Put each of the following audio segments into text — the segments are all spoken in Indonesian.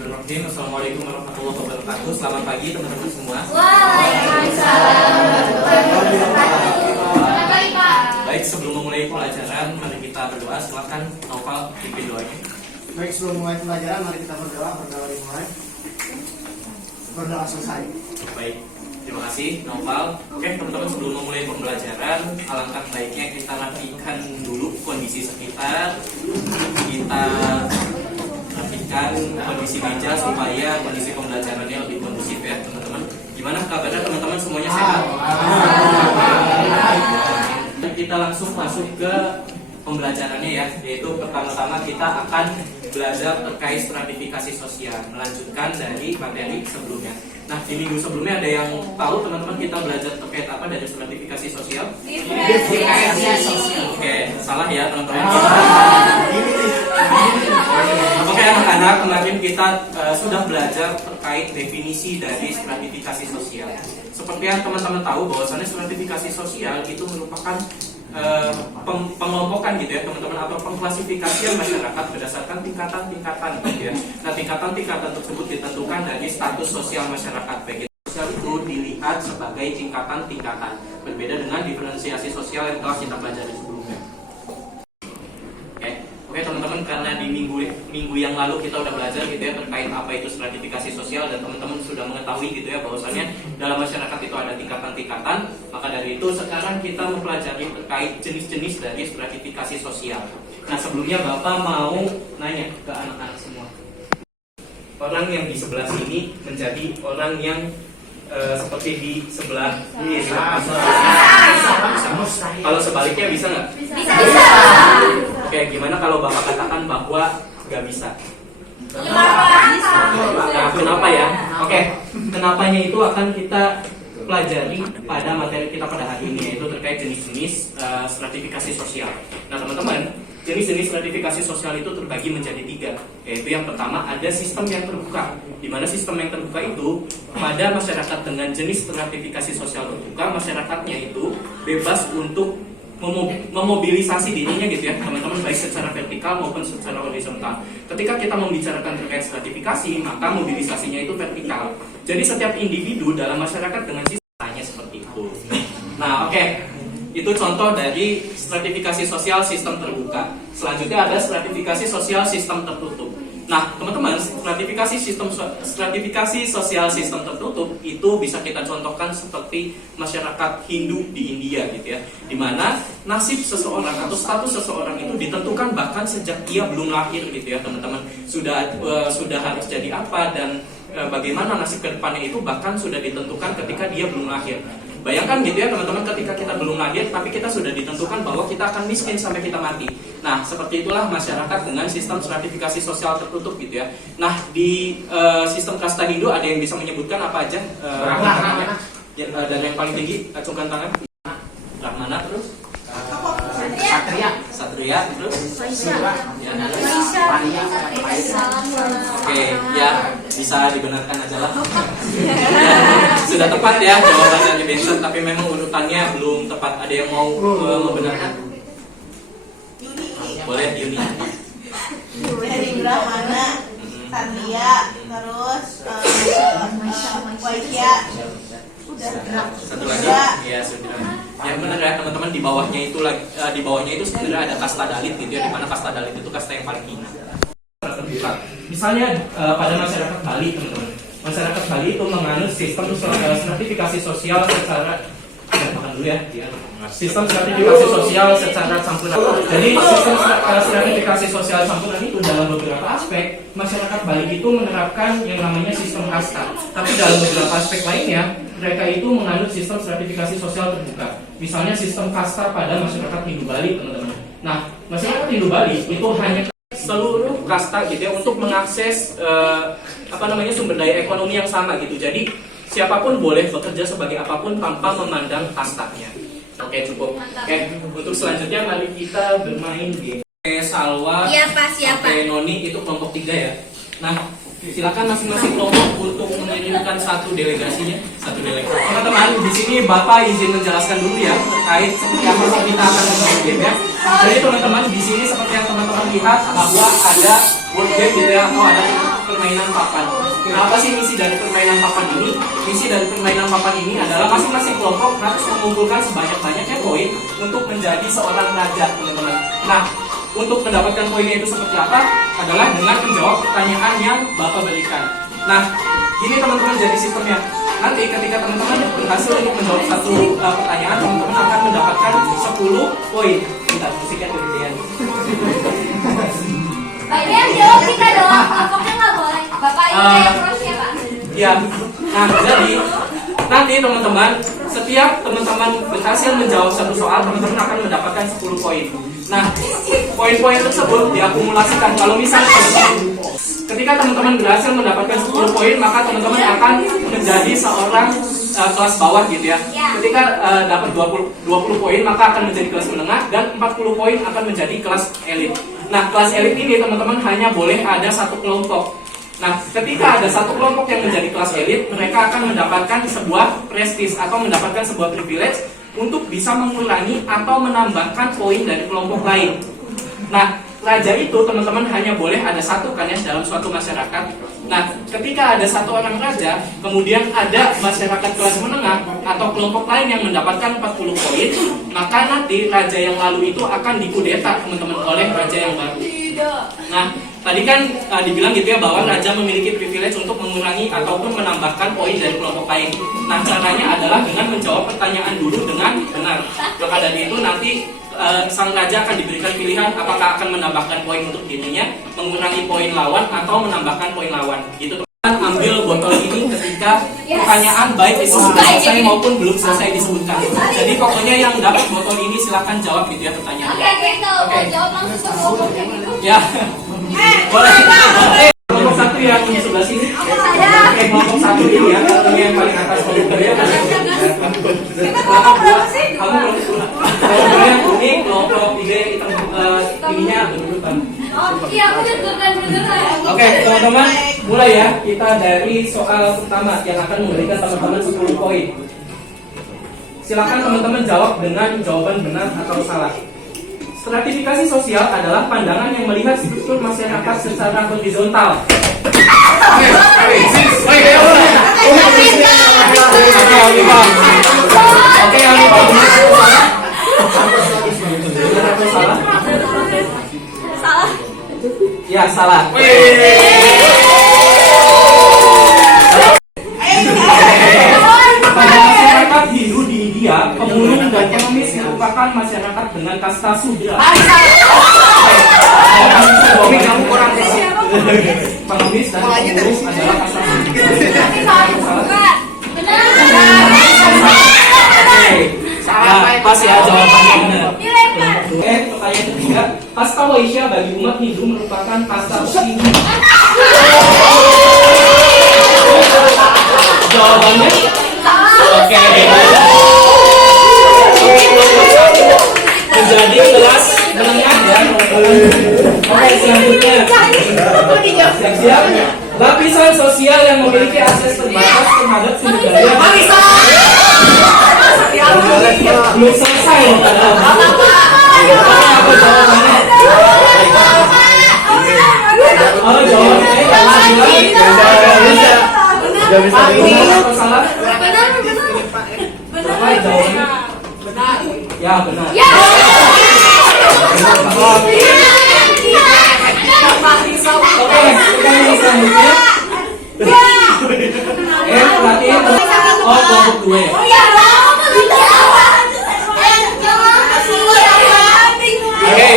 Bismillahirrahmanirrahim. Assalamualaikum warahmatullahi wabarakatuh. Selamat pagi teman-teman semua. Waalaikumsalam. Baik, sebelum memulai pelajaran, mari kita berdoa. Silakan Naufal pimpin doanya. Baik, sebelum mulai pelajaran, mari kita berdoa dimulai. Berdoa selesai. Baik, terima kasih Naufal. Oke teman-teman, sebelum memulai pembelajaran, alangkah baiknya kita rapikan dulu kondisi sekitar. Kita rapikan kondisi meja supaya kondisi pembelajarannya lebih kondusif ya teman-teman. Gimana kabarnya teman-teman, semuanya sehat? Kita langsung masuk ke pembelajarannya ya, yaitu pertama-tama kita akan belajar terkait stratifikasi sosial, melanjutkan dari materi sebelumnya. Nah, di minggu sebelumnya ada yang tahu teman-teman kita belajar terkait apa dari stratifikasi sosial? Diferensiasi sosial. Oke, salah ya teman-teman. Oke anak-anak, kemarin kita sudah belajar terkait definisi dari stratifikasi sosial. Seperti yang teman-teman tahu bahwasannya stratifikasi sosial itu merupakan pengelompokan gitu ya teman-teman, atau pengklasifikasian masyarakat berdasarkan tingkatan-tingkatan gitu ya. Nah, tingkatan-tingkatan tersebut ditentukan dari status sosial masyarakat. Baik, sosial itu dilihat sebagai tingkatan-tingkatan, berbeda dengan diferensiasi sosial yang telah kita pelajari sebelumnya. Oke teman-teman, karena di minggu yang lalu kita udah belajar gitu ya terkait apa itu stratifikasi sosial, dan teman-teman sudah mengetahui gitu ya bahwasannya dalam masyarakat itu ada tingkatan-tingkatan. Maka dari itu sekarang kita mempelajari terkait jenis-jenis dari stratifikasi sosial. Nah, sebelumnya Bapak mau nanya ke anak-anak semua, orang yang di sebelah sini menjadi orang yang seperti di sebelah ini ya, kalau sebaliknya bisa nggak? Bisa. Oke, gimana kalau Bapak katakan bahwa nggak bisa? Nah, kenapa ya? Oke, kenapanya itu akan kita pelajari pada materi kita pada hari ini, yaitu terkait jenis-jenis stratifikasi sosial. Nah teman-teman, jenis-jenis stratifikasi sosial itu terbagi menjadi 3, yaitu yang pertama ada sistem yang terbuka, di mana sistem yang terbuka itu pada masyarakat dengan jenis stratifikasi sosial terbuka, masyarakatnya itu bebas untuk memobilisasi dirinya gitu ya teman-teman, baik secara vertikal maupun secara horizontal. Ketika kita membicarakan terkait stratifikasi, maka mobilisasinya itu vertikal. Jadi setiap individu dalam masyarakat dengan sistemnya seperti itu. Nah, oke. Itu contoh dari stratifikasi sosial sistem terbuka. Selanjutnya ada stratifikasi sosial sistem tertutup. Nah, teman-teman, stratifikasi sosial sistem tertutup itu bisa kita contohkan seperti masyarakat Hindu di India gitu ya, di mana nasib seseorang atau status seseorang itu ditentukan bahkan sejak dia belum lahir gitu ya teman-teman. Sudah harus jadi apa dan bagaimana nasib kedepannya itu bahkan sudah ditentukan ketika dia belum lahir. Bayangkan gitu ya teman-teman, ketika kita belum lahir tapi kita sudah ditentukan bahwa kita akan miskin sampai kita mati. Nah, seperti itulah masyarakat dengan sistem stratifikasi sosial tertutup gitu ya. Nah, di sistem kasta Hindu ada yang bisa menyebutkan apa aja? Dan yang paling tinggi, acungkan tangan. Rahmana, terus? Satria, terus? Oke, ya bisa dibenarkan aja lah. Sudah tepat ya jawabannya Benson, tapi memang urutannya belum tepat. Ada yang mau membenarkan? Boleh, Yuni. Dari Brahmana, Satria, terus Waisya. Satu lagi, ya sudah. Yang benar ya teman-teman, di bawahnya itu sebenarnya ada kasta Dalit gitu ya, di mana kasta Dalit itu kasta yang paling hina. Misalnya pada masyarakat Bali teman-teman, masyarakat Bali itu menganut sistem stratifikasi sosial secara sistem stratifikasi sosial secara campuran. Jadi sistem stratifikasi sosial campuran itu dalam beberapa aspek masyarakat Bali itu menerapkan yang namanya sistem kasta. Tapi dalam beberapa aspek lainnya mereka itu menganut sistem stratifikasi sosial terbuka. Misalnya sistem kasta pada masyarakat Hindu Bali teman-teman. Nah, masyarakat Hindu Bali itu hanya seluruh kasta gitu ya untuk mengakses sumber daya ekonomi yang sama gitu. Jadi siapapun boleh bekerja sebagai apapun tanpa memandang kastanya. Oke, cukup. Oke, untuk selanjutnya mari kita bermain game. Oke, Salwa, Oke, Noni itu kelompok 3 ya. Nah, silakan masing-masing kelompok untuk mengirimkan satu delegasinya. Teman-teman, di sini Bapak izin menjelaskan dulu ya terkait seperti apa kita akan bermain game ya. Jadi teman-teman, di sini seperti yang teman-teman lihat bahwa ada word game gitu ya, atau ada permainan papan. Apa sih misi dari permainan papan ini? Misi dari permainan papan ini adalah masing-masing kelompok harus mengumpulkan sebanyak-banyaknya poin untuk menjadi seorang raja, teman-teman. Nah, untuk mendapatkan poinnya itu seperti apa? Adalah dengan menjawab pertanyaan yang Bapak berikan. Nah, ini teman-teman jadi sistemnya. Nanti ketika teman-teman berhasil untuk menjawab satu pertanyaan, teman-teman akan mendapatkan 10 poin. Kita musiknya tuh gitu ya. Pak, ini yang jawab kita doang, kelompoknya nggak boleh. Bapak ini kayak pros ya, Pak? Ya, nah jadi nanti teman-teman, setiap teman-teman berhasil menjawab satu soal, teman-teman akan mendapatkan 10 poin. Nah, poin-poin tersebut diakumulasikan. Kalau misalnya ketika teman-teman berhasil mendapatkan 10 poin, maka teman-teman akan menjadi seorang kelas bawah gitu ya. Ketika dapat 20 poin, maka akan menjadi kelas menengah, dan 40 poin akan menjadi kelas elit. Nah, kelas elit ini teman-teman hanya boleh ada satu kelompok. Nah, ketika ada satu kelompok yang menjadi kelas elit, mereka akan mendapatkan sebuah prestis atau mendapatkan sebuah privilege untuk bisa mengurangi atau menambahkan poin dari kelompok lain. Nah, raja itu teman-teman hanya boleh ada satu kan ya dalam suatu masyarakat. Nah, ketika ada satu orang raja, kemudian ada masyarakat kelas menengah atau kelompok lain yang mendapatkan 40 poin, maka nanti raja yang lalu itu akan dikudeta teman-teman oleh raja yang baru. Nah, tadi kan dibilang gitu ya bahwa raja memiliki privilege untuk mengurangi ataupun menambahkan poin dari kelompok lain. Nah, caranya adalah dengan menjawab pertanyaan dulu dengan benar. Maka dari itu nanti sang raja akan diberikan pilihan apakah akan menambahkan poin untuk dirinya, mengurangi poin lawan, atau menambahkan poin lawan. Gitu. Ambil botol ini ketika pertanyaan baik itu sudah selesai maupun belum selesai disebutkan. Jadi pokoknya yang dapat botol ini silahkan jawab gitu ya pertanyaannya. Oke, jawab langsung ke kelompoknya gitu. Ya, boleh. Kelompok satu yang di sebelah sini. Oke, kelompok satu ini ya, ini yang paling atas komputernya. Kita kelompok berapa sih? Kamu kelompok yang kuning, kelompok tiga yang hitam ininya berurutan. Oh iya, aku juga kan beneran. Oke, teman-teman, mulai ya. Kita dari soal pertama yang akan memberikan teman-teman 10 poin. Silakan teman-teman jawab dengan jawaban benar atau salah. Stratifikasi sosial adalah pandangan yang melihat struktur masyarakat secara horizontal. Salah. Ya, salah. Pada masyarakat Hindu di India, pemulung dan pengemis merupakan masyarakat dengan kasta Sudra. Kamu kurang pengemis dan pemulung adalah kasta Sudra. Benar. Nah, pas ya jawabannya benar. Dilempar. Oke, pertanyaan ketiga. Kasta Waisya bagi umat Hindu merupakan kasta tertinggi. Jawabannya oke. Menjadi kelas menengah ya. Oke, selanjutnya. Siap-siap. Lapisan sosial yang memiliki akses terbatas terhadap sumber daya. Belum selesai loh padahal. Apa jawabannya? Oh, jawabannya Gak bisa atau salah? Benar. Apa jawabannya? Ya, benar. Ya. Oke, pertanyaan selanjutnya. Perhatian. Oh, kelompok 2 ya. Oke.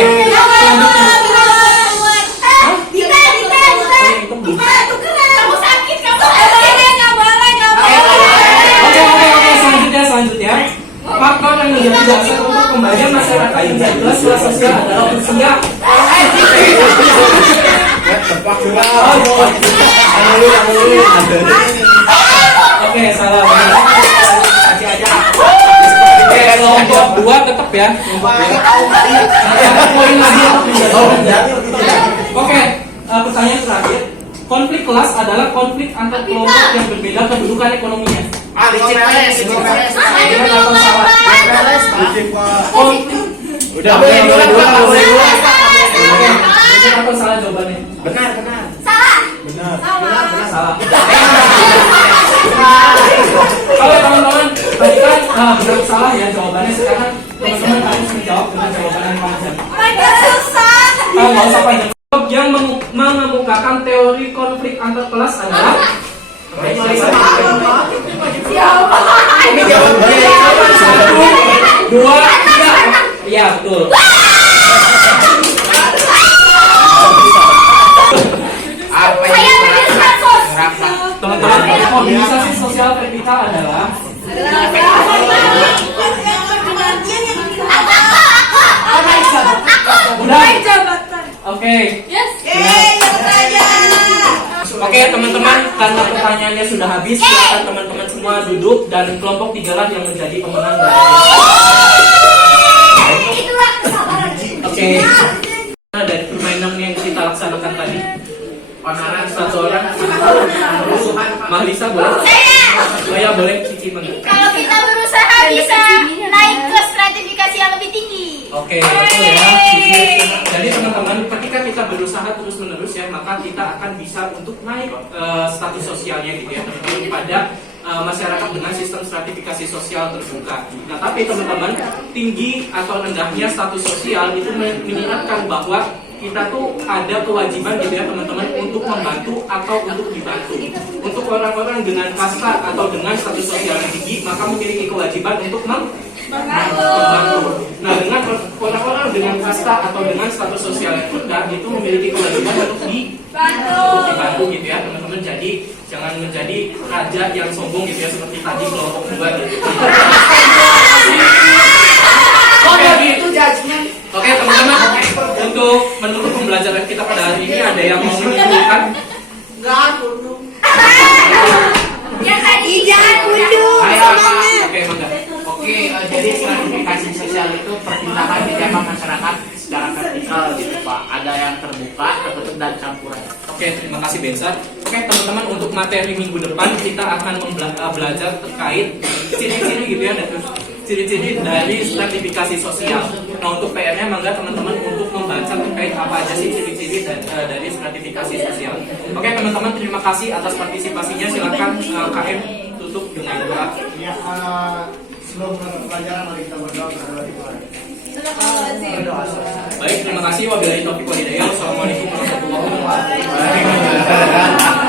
Selanjutnya, faktor yang menjadi dasar untuk pembagian masyarakat menjadi kelas sosial adalah usia. Oke, salah. Oke, kelompok 2 tetap ya. Poin lagi. Oke, pertanyaan terakhir. Konflik kelas adalah konflik antar kelompok yang berbeda kedudukan ekonominya. Licin atau salah? Udah boleh dua. Oke, atau salah jawabannya? Benar. Salah. Benar. Salah. Oke teman-teman, tadi kan benar salah ya jawabannya. Sekarang teman-teman harus menjawab dengan jawaban yang panjang. Susah. Nggak usah panjang. Yang mengemukakan teori konflik antar kelas adalah Siapa? ini jawabnya 1, 2, 3. Iya betul. Saya berdasarkan sos. Teman-teman, organisasi sosial vertikal adalah udah. Oke. Oke teman-teman, karena pertanyaannya sudah habis, silakan teman-teman semua duduk dan kelompok 3 lah yang menjadi pemenang dari. Itulah kesabaran. Oke. Dari permainan yang kita laksanakan tadi, satu orang, Mahlisa boleh? Saya boleh Cici mana? Kalau kita berusaha bisa naik ke stratifikasi yang lebih tinggi. Oke, betul ya. Jadi teman-teman, ketika kita berusaha terus-menerus ya, maka kita akan bisa untuk naik status sosialnya gitu ya, teman-teman, pada masyarakat dengan sistem stratifikasi sosial terbuka. Nah, tapi teman-teman, tinggi atau rendahnya status sosial itu mengingatkan bahwa kita tuh ada kewajiban gitu ya teman-teman untuk membantu atau untuk dibantu. Untuk orang-orang dengan kasta atau dengan status sosial yang tinggi, maka memiliki kewajiban untuk membantu. Nah, dengan orang-orang dengan kasta atau dengan status sosial yang rendah itu memiliki kewajiban untuk dibantu gitu ya teman-teman. Jadi jangan menjadi raja yang sombong gitu ya seperti tadi kelompok 2 gitu. Oke, itu judgement. Oke teman-teman, untuk menutup pembelajaran kita pada hari ini ada yang mau menyimpulkan? Enggak, dulu. Yang tadi jangan unduh. Oke, mangga. Oke, jadi stratifikasi sosial itu pertimbangan di masyarakat secara vertikal gitu Pak. Ada yang terbuka, tertutup, dan campuran. Oke, terima kasih Bensa. Oke teman-teman, untuk materi minggu depan kita akan belajar terkait ciri-ciri gitu ya, ciri-ciri dari stratifikasi sosial. Nah, untuk PR-nya mangga teman-teman untuk membaca terkait apa aja sih ciri-ciri dari stratifikasi sosial. Oke teman-teman, terima kasih atas partisipasinya. Silakan KM tutup dengan doa. Ya, sebelum pelajaran mari kita berdoa kepada Tuhan. Baik, terima kasih. Wabillahi taufiq wal hidayah. Wassalamualaikum warahmatullahi wabarakatuh.